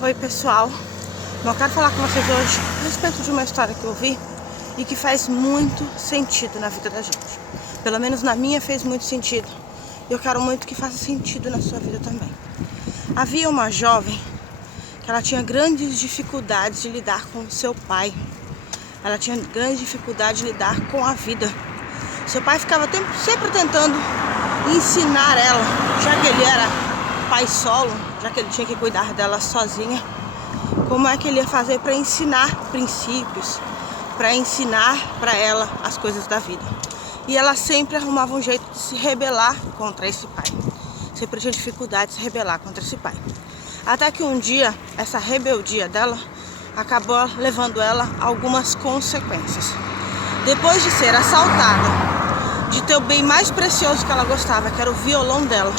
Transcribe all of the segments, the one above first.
Oi pessoal, eu quero falar com vocês hoje a respeito de uma história que eu vi e que faz muito sentido na vida da gente. Pelo menos na minha fez muito sentido e eu quero muito que faça sentido na sua vida também. Havia uma jovem que ela tinha grandes dificuldades de lidar com o seu pai. Ela tinha grande dificuldade de lidar com a vida. Seu pai ficava sempre tentando ensinar ela, já que ele era pai solo, já que ele tinha que cuidar dela sozinha, como é que ele ia fazer para ensinar princípios, para ensinar para ela as coisas da vida. E ela sempre arrumava um jeito de se rebelar contra esse pai. Sempre tinha dificuldade de se rebelar contra esse pai. Até que um dia, essa rebeldia dela acabou levando ela a algumas consequências. Depois de ser assaltada, de ter o bem mais precioso que ela gostava, que era o violão dela,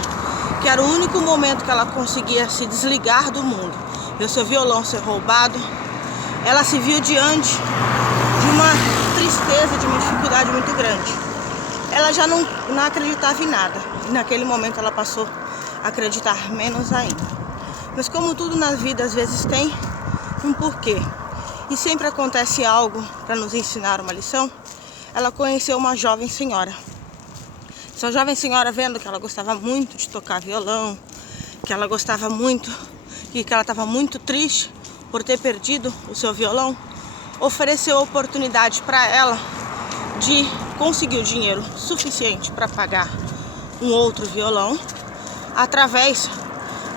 que era o único momento que ela conseguia se desligar do mundo, e o seu violão ser roubado, ela se viu diante de uma tristeza, de uma dificuldade muito grande. Ela já não acreditava em nada, e naquele momento ela passou a acreditar menos ainda. Mas como tudo na vida às vezes tem um porquê, e sempre acontece algo para nos ensinar uma lição, ela conheceu uma jovem senhora. Essa jovem senhora, vendo que ela gostava muito de tocar violão, que ela gostava muito e que ela estava muito triste por ter perdido o seu violão, ofereceu a oportunidade para ela de conseguir o dinheiro suficiente para pagar um outro violão, através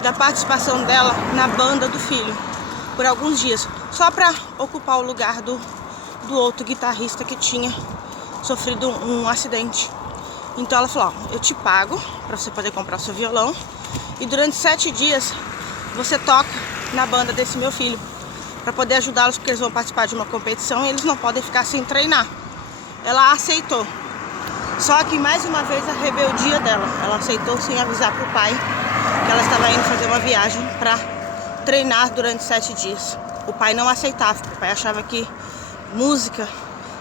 da participação dela na banda do filho, por alguns dias, só para ocupar o lugar do outro guitarrista que tinha sofrido um acidente. Então ela falou, ó, eu te pago para você poder comprar o seu violão e durante 7 dias você toca na banda desse meu filho, para poder ajudá-los, porque eles vão participar de uma competição e eles não podem ficar sem treinar. Ela aceitou, só que mais uma vez a rebeldia dela, ela aceitou sem avisar para o pai que ela estava indo fazer uma viagem para treinar durante 7 dias. O pai não aceitava, o pai achava que música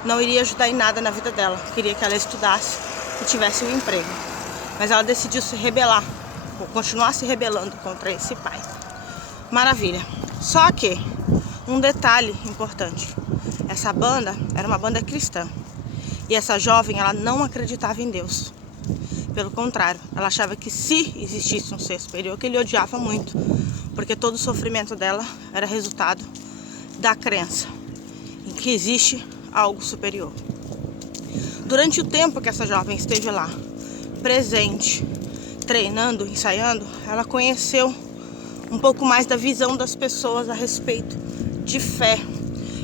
não iria ajudar em nada na vida dela, queria que ela estudasse e tivesse um emprego. Mas ela decidiu se rebelar, ou continuar se rebelando contra esse pai. Maravilha. Só que um detalhe importante, essa banda era uma banda cristã e essa jovem, ela não acreditava em Deus. Pelo contrário, ela achava que se existisse um ser superior, que ele odiava muito, porque todo o sofrimento dela era resultado da crença em que existe algo superior. Durante o tempo que essa jovem esteve lá, presente, treinando, ensaiando, ela conheceu um pouco mais da visão das pessoas a respeito de fé.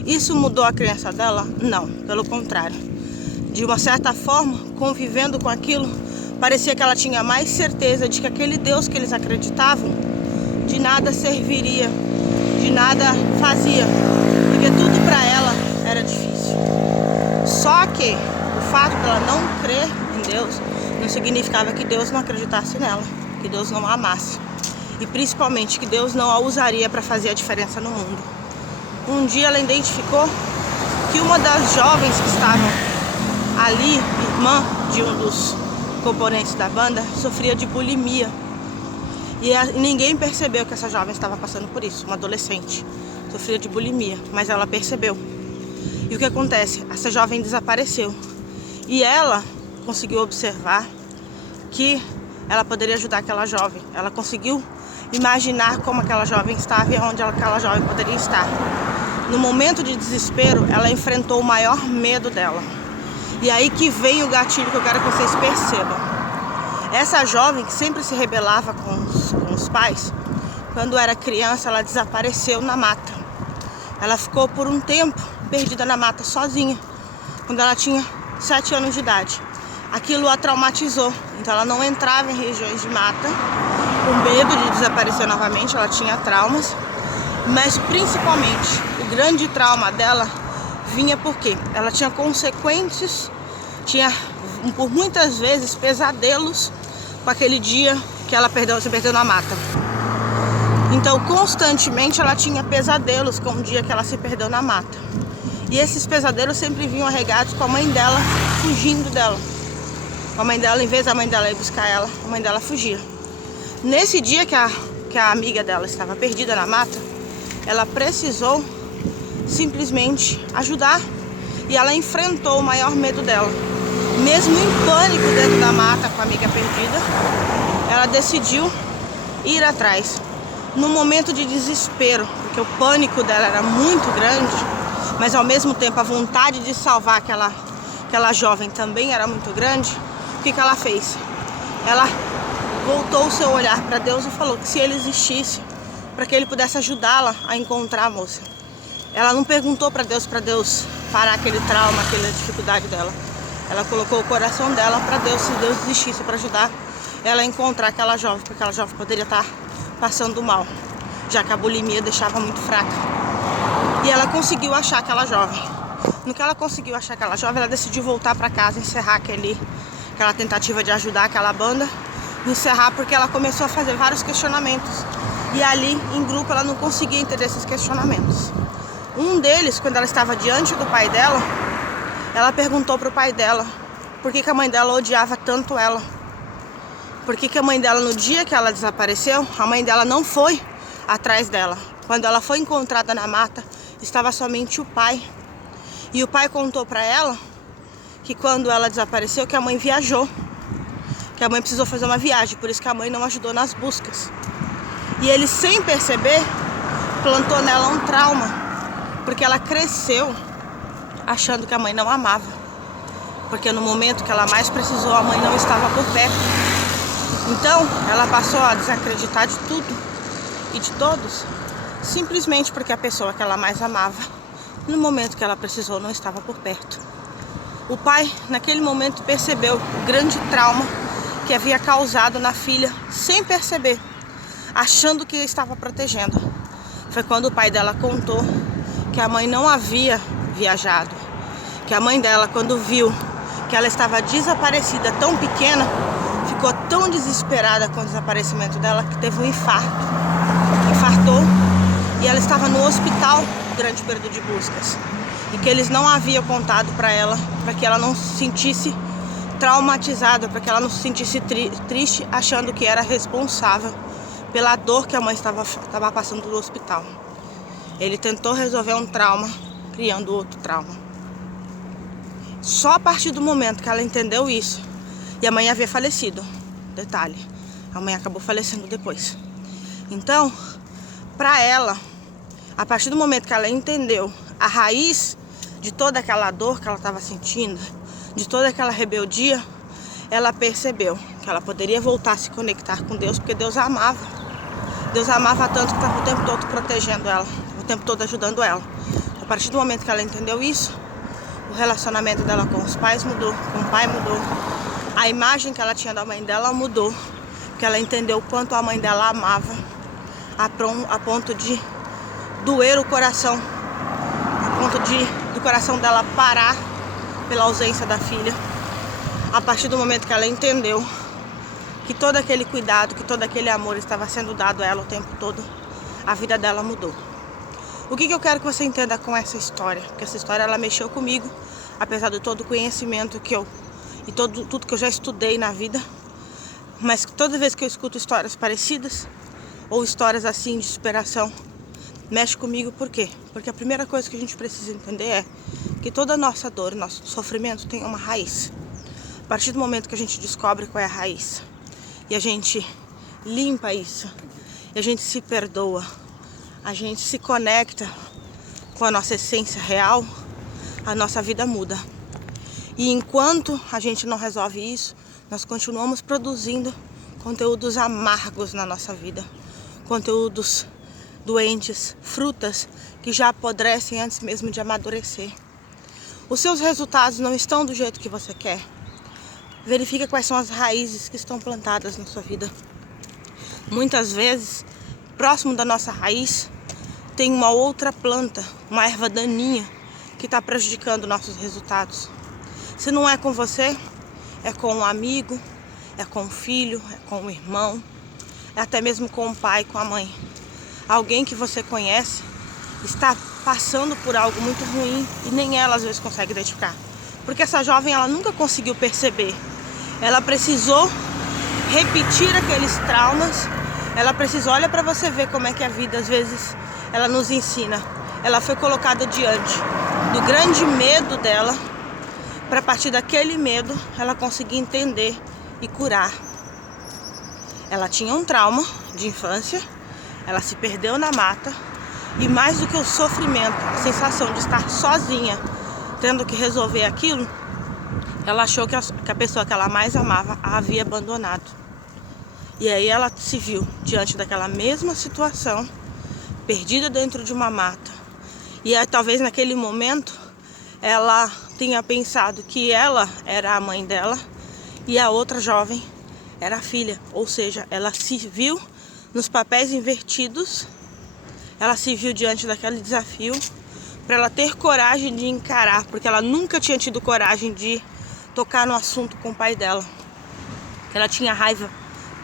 Isso mudou a crença dela? Não, pelo contrário. De uma certa forma, convivendo com aquilo, parecia que ela tinha mais certeza de que aquele Deus que eles acreditavam de nada serviria, de nada fazia, porque tudo para ela era difícil. Só que o fato dela não crer em Deus não significava que Deus não acreditasse nela, que Deus não a amasse e principalmente que Deus não a usaria para fazer a diferença no mundo. Um dia ela identificou que uma das jovens que estavam ali, irmã de um dos componentes da banda, sofria de bulimia e ninguém percebeu que essa jovem estava passando por isso, uma adolescente, sofria de bulimia, mas ela percebeu. E o que acontece? Essa jovem desapareceu. E ela conseguiu observar que ela poderia ajudar aquela jovem. Ela conseguiu imaginar como aquela jovem estava e onde aquela jovem poderia estar. No momento de desespero, ela enfrentou o maior medo dela. E aí que vem o gatilho que eu quero que vocês percebam. Essa jovem que sempre se rebelava com os pais, quando era criança, ela desapareceu na mata. Ela ficou por um tempo perdida na mata sozinha, quando ela tinha 7 anos de idade. Aquilo a traumatizou, então ela não entrava em regiões de mata, com medo de desaparecer novamente, ela tinha traumas, mas principalmente o grande trauma dela vinha porque ela tinha consequências, tinha por muitas vezes pesadelos com aquele dia que ela se perdeu na mata. Então constantemente ela tinha pesadelos com o dia que ela se perdeu na mata. E esses pesadelos sempre vinham arregados com a mãe dela fugindo dela. A mãe dela, em vez da mãe dela ir buscar ela, a mãe dela fugia. Nesse dia que a amiga dela estava perdida na mata, ela precisou simplesmente ajudar. E ela enfrentou o maior medo dela. Mesmo em pânico dentro da mata com a amiga perdida, ela decidiu ir atrás. No momento de desespero, porque o pânico dela era muito grande, mas ao mesmo tempo a vontade de salvar aquela jovem também era muito grande, o que ela fez? Ela voltou o seu olhar para Deus e falou que se ele existisse, para que ele pudesse ajudá-la a encontrar a moça. Ela não perguntou para Deus parar aquele trauma, aquela dificuldade dela. Ela colocou o coração dela para Deus, se Deus existisse, para ajudar ela a encontrar aquela jovem, porque aquela jovem poderia estar passando mal, já que a bulimia deixava muito fraca. E ela conseguiu achar aquela jovem. No que ela conseguiu achar aquela jovem, ela decidiu voltar para casa, encerrar aquela tentativa de ajudar aquela banda, encerrar, porque ela começou a fazer vários questionamentos. E ali, em grupo, ela não conseguia entender esses questionamentos. Um deles, quando ela estava diante do pai dela, ela perguntou para o pai dela por que a mãe dela odiava tanto ela. Por que a mãe dela, no dia que ela desapareceu, a mãe dela não foi atrás dela. Quando ela foi encontrada na mata, estava somente o pai. E o pai contou para ela que quando ela desapareceu, que a mãe viajou. Que a mãe precisou fazer uma viagem, por isso que a mãe não ajudou nas buscas. E ele, sem perceber, plantou nela um trauma. Porque ela cresceu achando que a mãe não amava. Porque no momento que ela mais precisou, a mãe não estava por perto. Então, ela passou a desacreditar de tudo e de todos, simplesmente porque a pessoa que ela mais amava, no momento que ela precisou, não estava por perto. O pai, naquele momento, percebeu o grande trauma que havia causado na filha, sem perceber, achando que estava protegendo. Foi quando o pai dela contou que a mãe não havia viajado, que a mãe dela, quando viu que ela estava desaparecida, tão pequena, ficou tão desesperada com o desaparecimento dela que teve um infarto. Infartou e ela estava no hospital durante o período de buscas. E que eles não haviam contado para ela, para que ela não se sentisse traumatizada, para que ela não se sentisse triste, achando que era responsável pela dor que a mãe estava passando no hospital. Ele tentou resolver um trauma, criando outro trauma. Só a partir do momento que ela entendeu isso, e a mãe havia falecido, detalhe, a mãe acabou falecendo depois. Então, para ela, a partir do momento que ela entendeu a raiz de toda aquela dor que ela estava sentindo, de toda aquela rebeldia, ela percebeu que ela poderia voltar a se conectar com Deus, porque Deus a amava. Deus a amava tanto que estava o tempo todo protegendo ela, o tempo todo ajudando ela. A partir do momento que ela entendeu isso, o relacionamento dela com os pais mudou, com o pai mudou. A imagem que ela tinha da mãe dela mudou, porque ela entendeu o quanto a mãe dela amava, a ponto de doer o coração, a ponto do coração dela parar pela ausência da filha. A partir do momento que ela entendeu que todo aquele cuidado, que todo aquele amor estava sendo dado a ela o tempo todo, a vida dela mudou. O que eu quero que você entenda com essa história? Porque essa história, ela mexeu comigo, apesar de todo o conhecimento e tudo que eu já estudei na vida. Mas toda vez que eu escuto histórias parecidas, ou histórias assim de superação, mexe comigo. Por quê? Porque a primeira coisa que a gente precisa entender é que toda a nossa dor, nosso sofrimento tem uma raiz. A partir do momento que a gente descobre qual é a raiz, e a gente limpa isso, e a gente se perdoa, a gente se conecta com a nossa essência real, a nossa vida muda. E enquanto a gente não resolve isso, nós continuamos produzindo conteúdos amargos na nossa vida, conteúdos doentes, frutas que já apodrecem antes mesmo de amadurecer. Os seus resultados não estão do jeito que você quer. Verifica quais são as raízes que estão plantadas na sua vida. Muitas vezes, próximo da nossa raiz, tem uma outra planta, uma erva daninha, que está prejudicando nossos resultados. Se não é com você, é com um amigo, é com um filho, é com um irmão, é até mesmo com o pai, com a mãe. Alguém que você conhece está passando por algo muito ruim e nem ela às vezes consegue identificar. Porque essa jovem, ela nunca conseguiu perceber. Ela precisou repetir aqueles traumas. Ela precisou, olha para você ver como é que a vida às vezes ela nos ensina. Ela foi colocada diante do grande medo dela, para a partir daquele medo ela conseguir entender e curar. Ela tinha um trauma de infância, ela se perdeu na mata, e mais do que o sofrimento, a sensação de estar sozinha, tendo que resolver aquilo, ela achou que a pessoa que ela mais amava a havia abandonado. E aí ela se viu diante daquela mesma situação, perdida dentro de uma mata. E aí, talvez naquele momento ela tenha pensado que ela era a mãe dela e a outra jovem era a filha. Ou seja, ela se viu nos papéis invertidos, ela se viu diante daquele desafio para ela ter coragem de encarar, porque ela nunca tinha tido coragem de tocar no assunto com o pai dela. Ela tinha raiva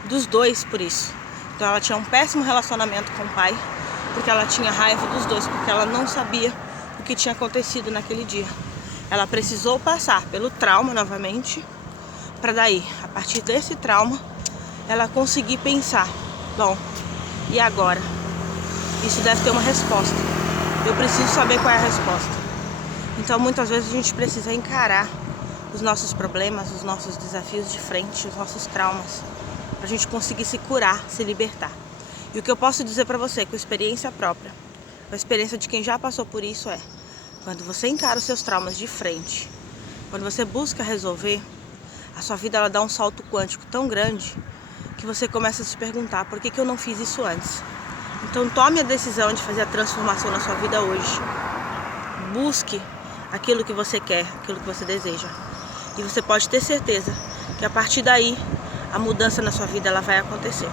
dos dois por isso. Então ela tinha um péssimo relacionamento com o pai, porque ela tinha raiva dos dois, porque ela não sabia o que tinha acontecido naquele dia. Ela precisou passar pelo trauma novamente, para daí, a partir desse trauma, ela conseguir pensar, bom, e agora? Isso deve ter uma resposta. Eu preciso saber qual é a resposta. Então muitas vezes a gente precisa encarar os nossos problemas, os nossos desafios de frente, os nossos traumas, para a gente conseguir se curar, se libertar. E o que eu posso dizer para você, com experiência própria, com a experiência de quem já passou por isso, é: quando você encara os seus traumas de frente, quando você busca resolver, a sua vida ela dá um salto quântico tão grande que você começa a se perguntar: por que eu não fiz isso antes? Então tome a decisão de fazer a transformação na sua vida hoje. Busque aquilo que você quer, aquilo que você deseja. E você pode ter certeza que a partir daí a mudança na sua vida ela vai acontecer.